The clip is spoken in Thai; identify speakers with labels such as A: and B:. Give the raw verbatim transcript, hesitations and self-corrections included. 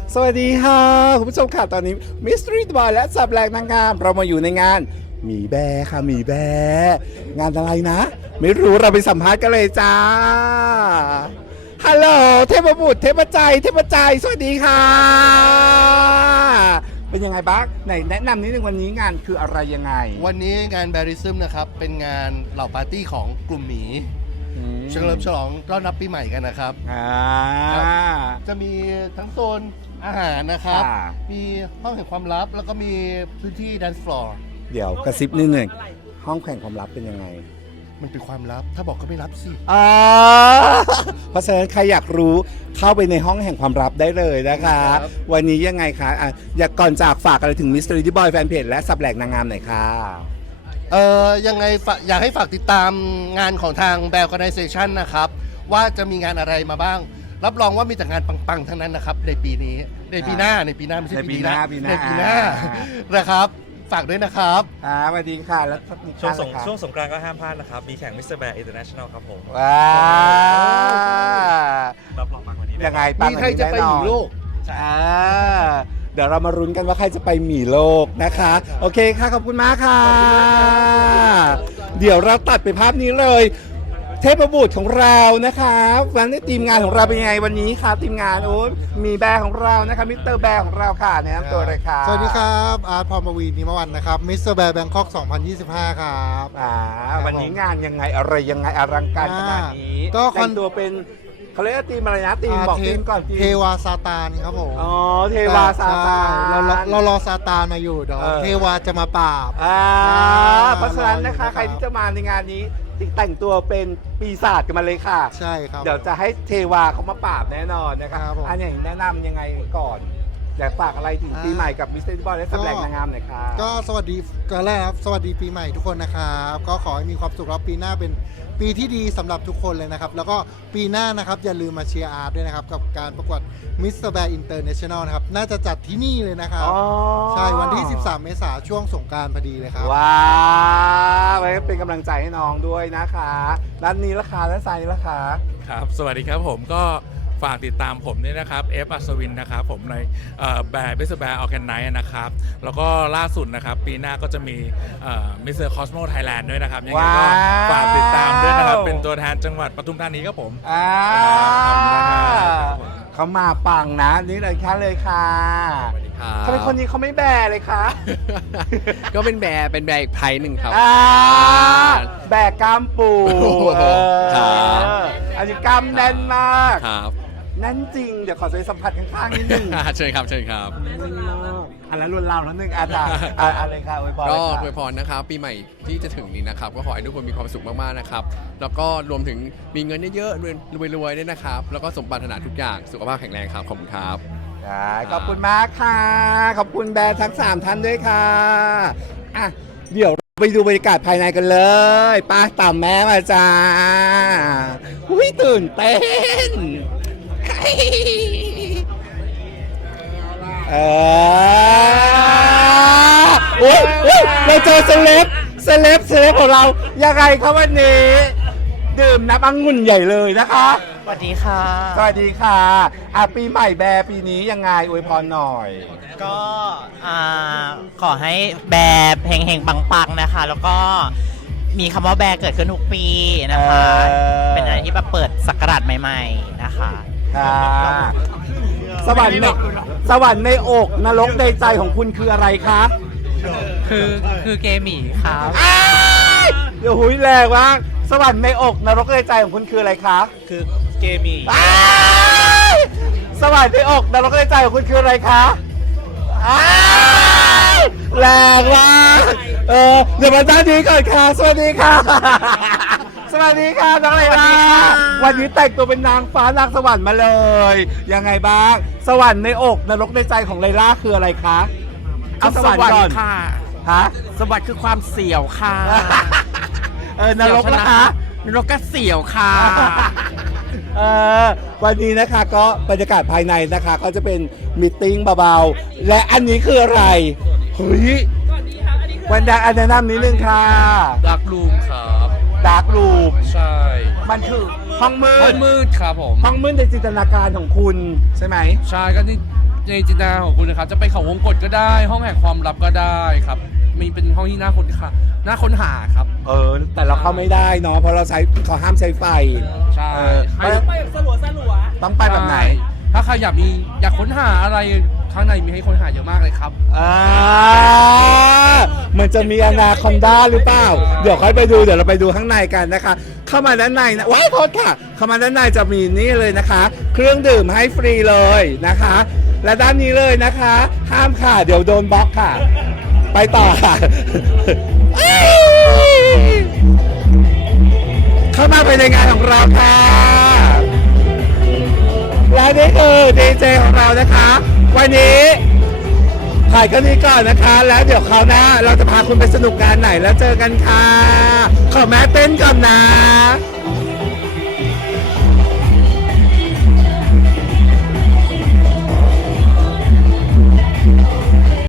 A: สวัสดีค่ะคุณผู้ชมค่ะตอนนี้มิสทรีบอยและสับแหลกนางงามเรามาอยู่ในงานหมีแบร์ค่ะหมีแบร์งานอะไรนะ ไม่รู้เราไปสัมภาษณ์กันเลยจ้าฮัลโหลเทพบุตรเทพใจเทพใจสวัสดีค่ะ เป็นยังไงบ้างไหนแนะนำนิดนึงวันนี้งานคืออะไรยังไง
B: วันนี้งานแบริซึมนะครับเป็นงานเหล่าปาร์ตี้ของกลุ่มหมีเฉลิมฉลองต้อนรับปีใหม่กันนะครับ
A: อ่า
B: จะมีทั้งโซนอาหารนะครับ
A: ค่ะ
B: มีห้องแห่งความลับแล้วก็มีพื้นที่แดนซ์ฟลอร์
A: เดี๋ยวกระซิบนิดหนึ่งห้องแข่งความลับเป็นยังไง
B: มันเป็นความลับถ้าบอกก็ไม่รับสิ
A: อ่าเพราะฉะนั้นใครอยากรู้เข้าไปในห้องแห่งความลับได้เลยนะคะ วันนี้ยังไงคะอ่ะอยากก่อนจากฝากอะไรถึง Mystery Boy Fanpage และสับแหลกนางงามหน่อยค่ะ
B: เอ่อยังไงฝากอยากให้ฝากติดตามงานของทางแบล Organization นะครับว่าจะมีงานอะไรมาบ้าง รับรองว่ามีแต่งานปังๆทั้งนั้นนะครับในปีนี้ในปีหน้าในปีหน้าไม่ใช่
A: ในปี
B: ปี
A: หน้าปีหน้า
B: ในปีหน้า
A: อ่า
B: นะครับฝากด้วยนะครับ
A: อ่าสวัสดีค่ะแล้ว
C: ช่วงสง
A: ค่ะ
C: ช่วงสงกรานต์ก็ห้ามพลาดนะครับ มีแข่งมิสเตอร์แบร์อินเตอร์เนชั่นแนลครับผม
A: ว้า
C: รับรองปังกว่านี้แน่นอน
A: ยังไงปัง
B: มีใครจะไปหมีโลก
A: อ่าเดี๋ยวเรามารุ้นกันว่าใครจะไปหมีโลกนะคะ โอเคค่ะขอบคุณมากค่ะ เดี๋ยวเราตัดไปภาพนี้เลย เทพบุตรของเรานะคะวันนี้ทีมงานของเราเป็นยังไงวันนี้ครับทีมงานโอ้ยมีแบร์ของเรานะคะมิสเตอร์แบร์ของเราค่ะแนะนำตัวเลยค่ะ
D: สวัสดีครับอาร์ตพรหมวีนิมวันนะครับมิสเตอร์แบร์แบงคอกสองพันยี่สิบห้าครับ
A: อ่าวันนี้งานยังไงอะไรยังไงอลังการขนาดนี้
D: อ่าก็คอน
A: แต่งตัวเป็นเขาเรียกว่าทีมอะไรนะทีมบอก
D: เท
A: ทีมก่อนทีม
D: เทวาซาตานครับผม
A: อ๋อเทวาซาตาน
D: ใช่เราเราเรารอซาตานมาอยู่เดี๋ยว
A: เออ
D: เทวาจะมาปราบ
A: อ่า
D: อ่า
A: เพราะฉะนั้นนะคะ
D: รออยู่นะครับ
A: ใครที่จะมาในงานนี้แต่งตัวเป็นปีศาจกันมาเลยค่ะ
D: ใช่ครับ
A: เดี๋ยวจะให้เทวาเขามาปราบแน่นอนนะครับ
D: ครับผม
A: อันนี้แนะนำยังไงก่อนอยากฝากอะไรถึง
D: อ่า
A: ปีใหม่กับมิสเตอร์บอลและสำแหลกนางงามหน่อยค่ะ
D: ก็สวัสดีกันแรกครับสวัสดีปีใหม่ทุกคนนะครับก็ขอให้มีความสุขแล้วปีหน้าเป็นปีที่ดีสำหรับทุกคนเลยนะครับแล้วก็ปีหน้านะครับอย่าลืมมาเชียร์อาร์ตด้วยนะครับกับการประกวดมิสเตอร์แบร์อินเตอร์เนชั่นแนลนะครับน่าจะจัดที่นี่เลยนะครับ
A: อ๋อ
D: ใช่วันที่ สิบสาม เมษายนช่วงสงกรานต์พอดีเลยครับ
A: ว้าวไว้เป็นกำลังใจให้น้องด้วยนะคะด้านนี้ราคาด้านซ้ายนี้ราคา
E: ครับ สวัสดีครับผมก็ฝากติดตามผมด้วยนะครับเอฟอัศวินนะครับผมในแบร์บิสแบร์ออแกนไนท์นะครับแล้วก็ล่าสุดนะครับปีหน้าก็จะมีมิสเตอร์คอสโมไทยแลนด์ด้วยนะครับยังไงก็
A: ว้าว
E: ฝากติดตามด้วยนะครับเป็นตัวแทนจังหวัดปทุมธานีครับผม
A: อ่า
E: ขอบคุณนะครับ
A: เขามาปังนะนี่เลยค่ะเลยค่ะเขาเป็นคนนี้เขาไม่แบร์เลยค่ะ
F: ก็เป็นแบร์เป็นแบร์อีกไพรหนึ่งครับ
A: อ่าแบกกล้ามปู
F: โอ้โห
A: เออ
F: ครับ
A: อันนี้กล้ามแน่นมาก
F: ครับ
A: แน่นจริง เดี๋ยวขอไปสัมผัสข้างๆนิดนึง
F: เชิญครับเชิญครับ
A: แน่นมากอันนั้นรวนรามแล้วนึงอาจารย์อ่ะอะไรค่ะอวยพร
F: ก็
A: เลย
F: อ
A: ค่ะ
F: วยพรนะครับปีใหม่ที่จะถึงนี้นะครับ ก็ขอให้ทุกคนมีความสุขมากๆนะครับ แล้วก็รวมถึงมีเงินเยอะๆรวยๆด้วยนะครับ แล้วก็สมปรารถนาทุกอย่างสุขภาพแข็งแรงครับขอบคุณครับ
A: ได้ขอบคุณมากค่ะ ขอบคุณแบรนด์ทั้งสามท่านด้วยค่ะอ่ะ เดี๋ยวไปดูบรรยากาศภายในกันเลยป้าตามแม่มาจ้าอุ้ยตื่นเต้นเอออุ้ยอุ้ยเราเจอเซเลบเซเลบเซเลบของเรายังไงครับวันนี้ ดื่มน้ำองุ่นใหญ่เลยนะคะ
G: สวัสดีค่ะ
A: สวัสดีค่ะอ่ะปีใหม่แบร์ปีนี้ยังไงอวยพรหน่อย
G: ก็อ่าขอให้แบร์เฮงๆปังๆนะคะ แล้วก็มีคำว่าแบร์เกิดขึ้นทุกปีนะคะ
A: เออ
G: เป็นอะไรที่แบบเปิดศักราชใหม่ๆนะคะ
A: ค่ะสวรรค์ในสวรรค์ในอกนรกในใจของคุณคืออะไรคะ
G: คือคือเกหมีครับ
A: อ้ายเดี๋ยวหุยแรงมากสวรรค์ในอกนรกในใจของคุณคืออะไรคะ
G: คือเกหมี
A: อ้ายสวรรค์ในอกนรกในใจของคุณคืออะไรคะอ้ายแรงมากเออเดี๋ยวมาด้านนี้ก่อนค่ะสวัสดีค่ะ สวัสดีค่ะน้องเลยล่ะวันนี้แต่งตัวเป็นนางฟ้านางสวรรค์มาเลย ยังไงบ้าง สวรรค์ในอกนรกในใจของไลล่าคืออะไรคะเอาสวรรค์ก่อน
G: ค่ะ
A: ฮะ
G: สวัสดิ์คือความเสี่ยวค่ะ
A: เออนรกนะคะ
G: นรกก็เสี่ยวค่ะ
A: เออวันนี้นะคะก็บรรยากาศภายในนะคะก็จะเป็นมีตติ้งเบาๆและอันนี้คืออะไรเฮ้ยวันดักอันแนะนำนิดนึงค่ะ
H: ดักรูมครับ
A: ดาร์กรูม
H: ใช่
A: มันคือห้องมื
H: ห้อ
A: ด
H: งมืดครับผม
A: ห้องมืดในจินตนาการของคุณใช่ไหม
H: ใช่ก็ที่ในจินตนาการของคุณนะครับจะไปเขาวงกตก็ได้ ห้องแห่งความลับก็ได้ครับมีเป็นห้องที่น่าค้นหาน่าค้นหาครับ
A: เออ แต่เราเข้าไม่ได้เนาะเพราะเราใช้เขาห้ามใช้ไฟ
H: ใช่
A: เออ
H: ให้
A: ต้องไปแบบสลัวสลัวต้องไปแบบไหน
H: ถ้าใครอยากมีอยากค้นหาอะไรข้างในมีให้ค้นหาเยอะมากเลยครับ
A: อ่ามันจะมีอนาคอนดาหรือเปล่า เดี๋ยวค่อยไปดูเดี๋ยวเราไปดูข้างในกันนะคะ เข้ามาด้านในนะว้ายโทษค่ะ เข้ามาด้านในจะมีนี่เลยนะคะ เครื่องดื่มให้ฟรีเลยนะคะ และด้านนี้เลยนะคะ ห้ามค่ะ เดี๋ยวโดนบล็อกค่ะ ไปต่อค่ะ เข้ามาไปในงานของเราค่ะและนี่คือดีเจของเรานะคะ วันนี้ถ่ายกันนี้ก่อนนะคะ แล้วเดี๋ยวคราวหน้าเราจะพาคุณไปสนุกงานไหนแล้วเจอกันค่ะ ขอแม่เต้นก่อนนะ